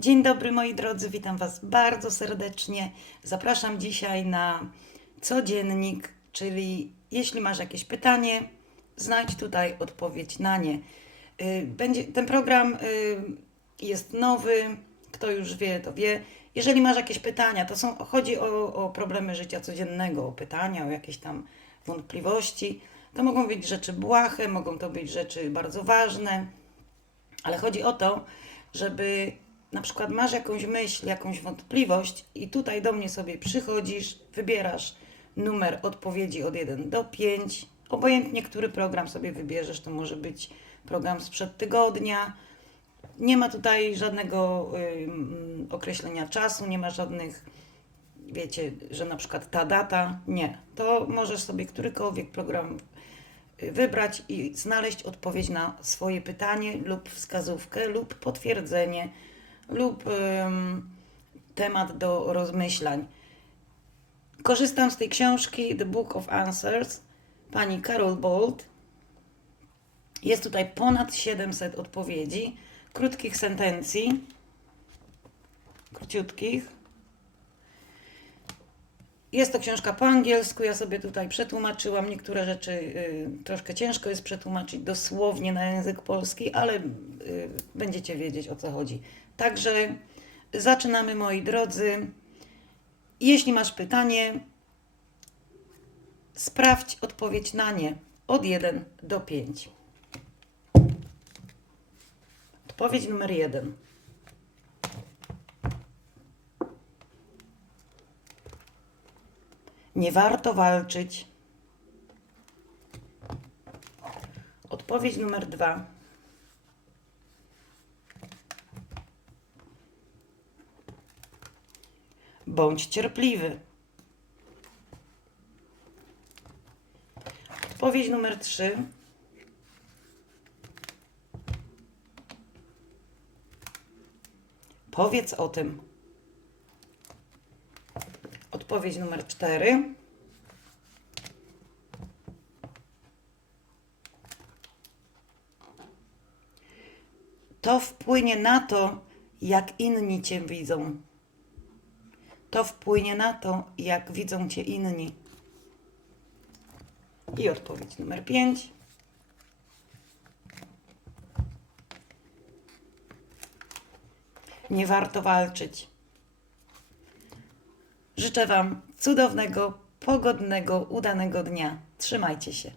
Dzień dobry moi drodzy, witam Was bardzo serdecznie. Zapraszam dzisiaj na codziennik, czyli jeśli masz jakieś pytanie, znajdź tutaj odpowiedź na nie. Y, Będzie, ten program y, jest nowy, kto już wie, to wie. Jeżeli masz jakieś pytania, to są, chodzi o, o problemy życia codziennego, o pytania, o jakieś tam wątpliwości. To mogą być rzeczy błahe, mogą to być rzeczy bardzo ważne. Ale chodzi o to, żeby na przykład masz jakąś myśl, jakąś wątpliwość i tutaj do mnie sobie przychodzisz, wybierasz numer odpowiedzi od 1 do 5. Obojętnie, który program sobie wybierzesz, to może być program sprzed tygodnia. Nie ma tutaj żadnego ym, określenia czasu, nie ma żadnych, wiecie, że na przykład ta data. Nie. To możesz sobie którykolwiek program wybrać i znaleźć odpowiedź na swoje pytanie lub wskazówkę lub potwierdzenie lub temat do rozmyślań. Korzystam z tej książki The Book of Answers pani Carol Bolt. Jest tutaj ponad 700 odpowiedzi, krótkich sentencji, króciutkich. Jest to książka po angielsku, ja sobie tutaj przetłumaczyłam niektóre rzeczy, y, troszkę ciężko jest przetłumaczyć dosłownie na język polski, ale y, będziecie wiedzieć o co chodzi. Także zaczynamy moi drodzy. Jeśli masz pytanie, sprawdź odpowiedź na nie od 1 do 5. Odpowiedź numer 1. Nie warto walczyć. Odpowiedź numer dwa. Bądź cierpliwy. Odpowiedź numer trzy. Powiedz o tym. Odpowiedź numer cztery. To wpłynie na to, jak inni Cię widzą. To wpłynie na to, jak widzą Cię inni. I odpowiedź numer pięć. Nie warto walczyć. Życzę Wam cudownego, pogodnego, udanego dnia. Trzymajcie się.